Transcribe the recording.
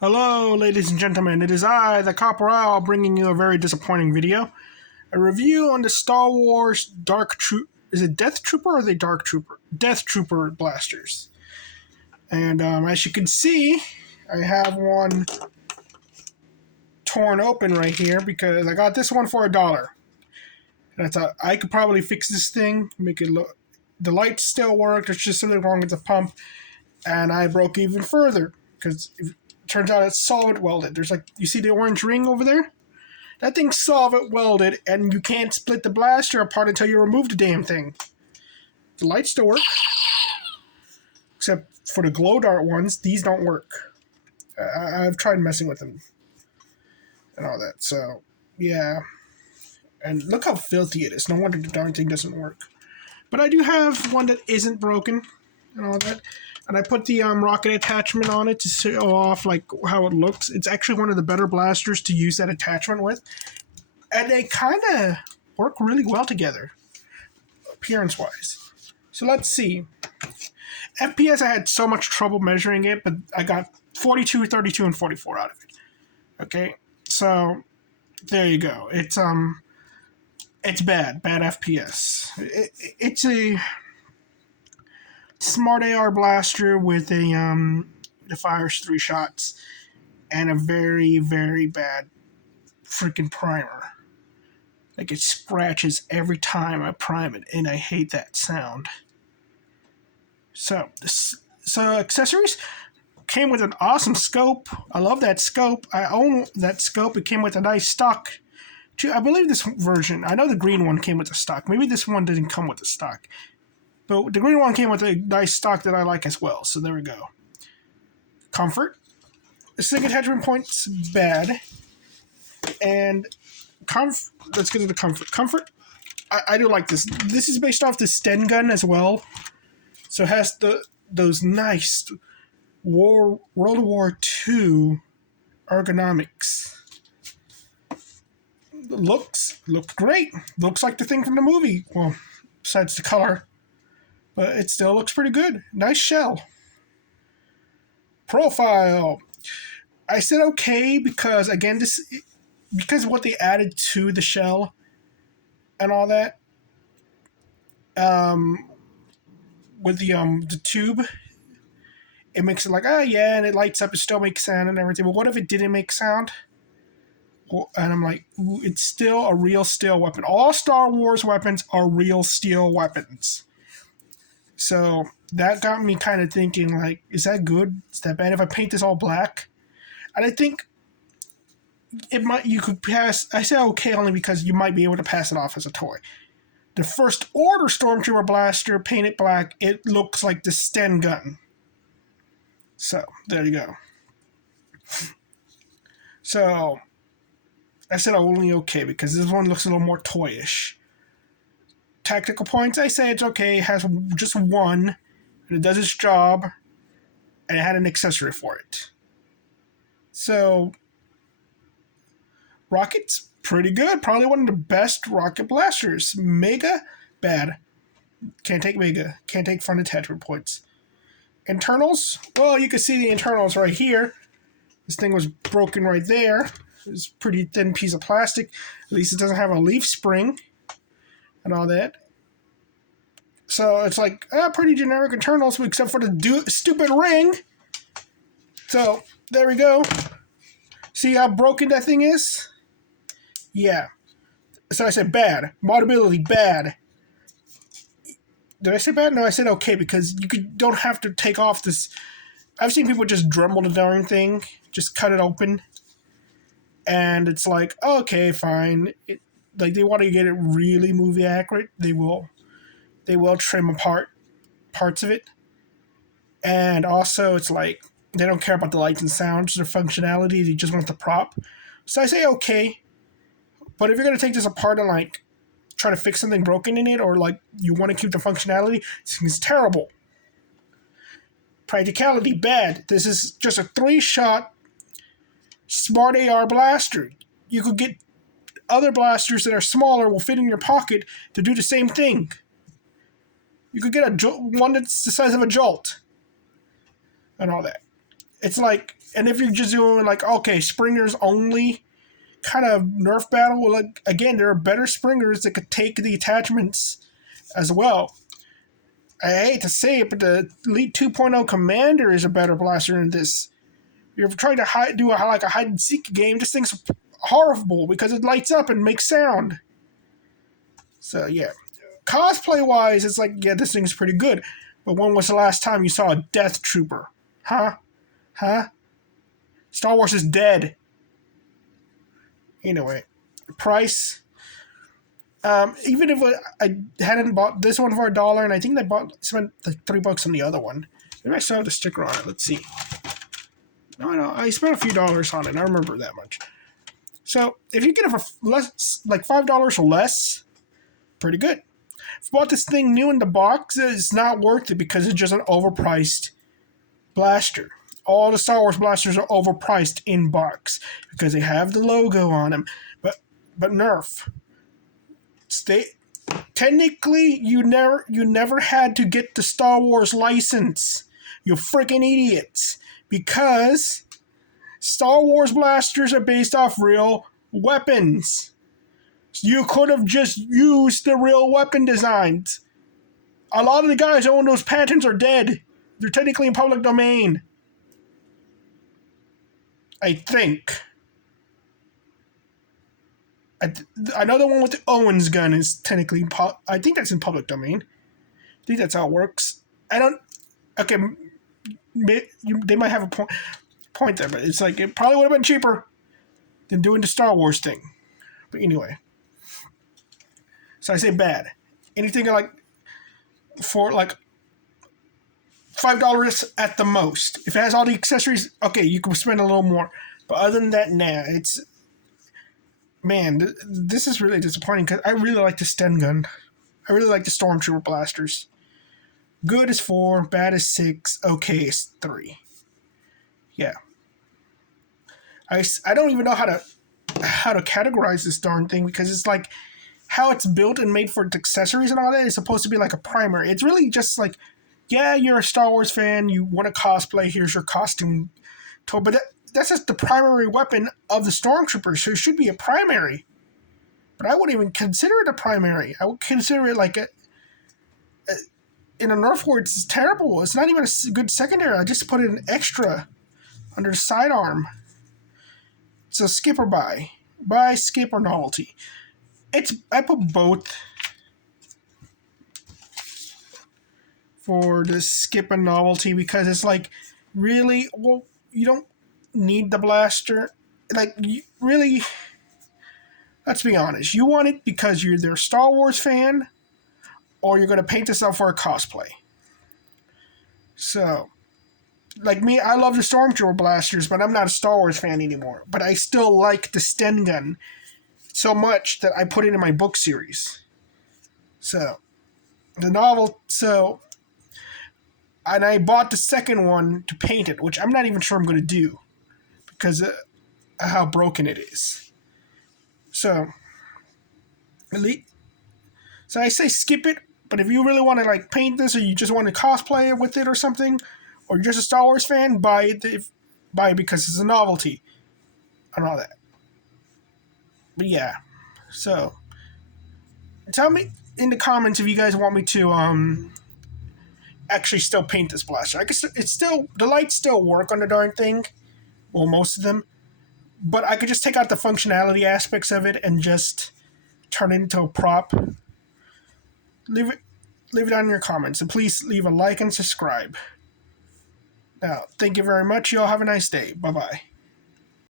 Hello, ladies and gentlemen. It is I, the Corporal, bringing you a very disappointing video. A review on the Star Wars Dark Troop. Is it Death Trooper or the Dark Trooper? Death Trooper blasters. And as you can see, I have one torn open right here because I got this one for $1. And I thought I could probably fix this thing, make it look. The lights still work. There's just something wrong with the pump, and I broke even further because turns out it's solvent welded. There's you see the orange ring over there? That thing's solvent welded, and you can't split the blaster apart until you remove the damn thing. The lights still work, except for the glow dart ones. These don't work. I've tried messing with them and all that. So yeah, and look how filthy it is. No wonder the darn thing doesn't work. But I do have one that isn't broken and all that. And I put the rocket attachment on it to show off how it looks. It's actually one of the better blasters to use that attachment with. And they kind of work really well together, appearance-wise. So let's see. FPS, I had so much trouble measuring it, but I got 42, 32, and 44 out of it. Okay, so there you go. It's bad FPS. It's a smart AR blaster with that fires 3 shots and a very, very bad freaking primer. It scratches every time I prime it, and I hate that sound. So accessories came with an awesome scope. I love that scope. I own that scope. It came with a nice stock. I believe this version. I know the green one came with a stock. Maybe this one didn't come with a stock. But the green one came with a nice stock that I like as well. So there we go. Comfort. The stick attachment point's bad. And let's get to the comfort. Comfort, I do like this. This is based off the Sten gun as well. So it has those nice World War II ergonomics. Looks great. Looks like the thing from the movie. Well, besides the color. But it still looks pretty good. Nice shell. Profile. I said okay because, again, because of what they added to the shell and all that. With the tube, it makes it and it lights up, it still makes sound and everything. But what if it didn't make sound? Well, and I'm like, ooh, it's still a real steel weapon. All Star Wars weapons are real steel weapons. So that got me kind of thinking, is that good? Is that bad if I paint this all black? And I think you could pass. I say okay only because you might be able to pass it off as a toy. The First Order Stormtrooper blaster, painted black, it looks like the Sten gun. So there you go. So I said only okay because this one looks a little more toyish. Tactical points, I say it's okay. It has just one, and it does its job, and it had an accessory for it. So, rocket's pretty good. Probably one of the best rocket blasters. Mega, bad. Can't take Mega. Can't take front attachment points. Internals, well, you can see the internals right here. This thing was broken right there. It's a pretty thin piece of plastic. At least it doesn't have a leaf spring and all that. So it's pretty generic internals, except for the stupid ring. So there we go. See how broken that thing is? Yeah. So I said bad. Moddability, bad. Did I say bad? No, I said okay because don't have to take off this. I've seen people just dremel the darn thing, just cut it open. And it's okay, fine. They want to get it really movie accurate. They will trim apart parts of it. And also, it's they don't care about the lights and sounds or functionality. They just want the prop. So I say okay. But if you're going to take this apart and try to fix something broken in it, or you want to keep the functionality, this thing's terrible. Practicality, bad. This is just a 3-shot smart AR blaster. You could get other blasters that are smaller, will fit in your pocket to do the same thing. You could get one that's the size of a Jolt and all that. It's like, and if you're just doing like, okay, springers only kind of Nerf battle, well, like, again, there are better springers that could take the attachments as well. I hate to say it, but the Elite 2.0 Commander is a better blaster than this. If you're trying to do a hide and seek game, this thing's horrible because it lights up and makes sound. So yeah, cosplay wise, it's like, yeah, this thing's pretty good. But when was the last time you saw a Death Trooper? Huh? Star Wars is dead. Anyway, price. Even if I hadn't bought this one for $1, and I think spent like $3 on the other one. Maybe I still have the sticker on it. Let's see. No, I spent a few dollars on it. I remember that much. So if you get it for less, like $5 or less, pretty good. If you bought this thing new in the box, it's not worth it because it's just an overpriced blaster. All the Star Wars blasters are overpriced in box because they have the logo on them. But Nerf, technically you never had to get the Star Wars license. You freaking idiots. Because Star Wars blasters are based off real weapons. You could have just used the real weapon designs. A lot of the guys who own those patents are dead. They're technically in public domain. I think. I know the one with the Owens gun is technically I think that's in public domain. I think that's how it works. I don't... Okay, they might have a point there, but it's like, it probably would have been cheaper than doing the Star Wars thing. But anyway. So I say bad. Anything like for like $5 at the most. If it has all the accessories, okay, you can spend a little more. But other than that, nah, it's... Man, this is really disappointing because I really like the Sten gun. I really like the Stormtrooper blasters. Good is 4, bad is 6, okay is 3. Yeah. I don't even know how to categorize this darn thing because it's like how it's built and made for its accessories and all that is supposed to be like a primary. It's really just like, yeah, you're a Star Wars fan, you want to cosplay, here's your costume tool, but that's just the primary weapon of the Stormtroopers, so it should be a primary. But I wouldn't even consider it a primary. I would consider it like in a Nerf war, it's terrible. It's not even a good secondary. I just put it an extra under the sidearm. So skip or buy. Buy, skip, or novelty. I put both for the skip and novelty because it's like, really, well, you don't need the blaster. Like, really, let's be honest. You want it because you're either a Star Wars fan or you're going to paint this up for a cosplay. So, like me, I love the Stormtrooper blasters, but I'm not a Star Wars fan anymore. But I still like the Sten gun so much that I put it in my book series. So, and I bought the second one to paint it, which I'm not even sure I'm going to do because of how broken it is. So I say skip it, but if you really want to like paint this or you just want to cosplay with it or something, or you're just a Star Wars fan, buy it because it's a novelty and all that. But yeah, so tell me in the comments if you guys want me to actually still paint this blaster. I guess the lights still work on the darn thing, well, most of them, but I could just take out the functionality aspects of it and just turn it into a prop. Leave it down in your comments, and please leave a like and subscribe. Now, thank you very much. You all have a nice day. Bye-bye.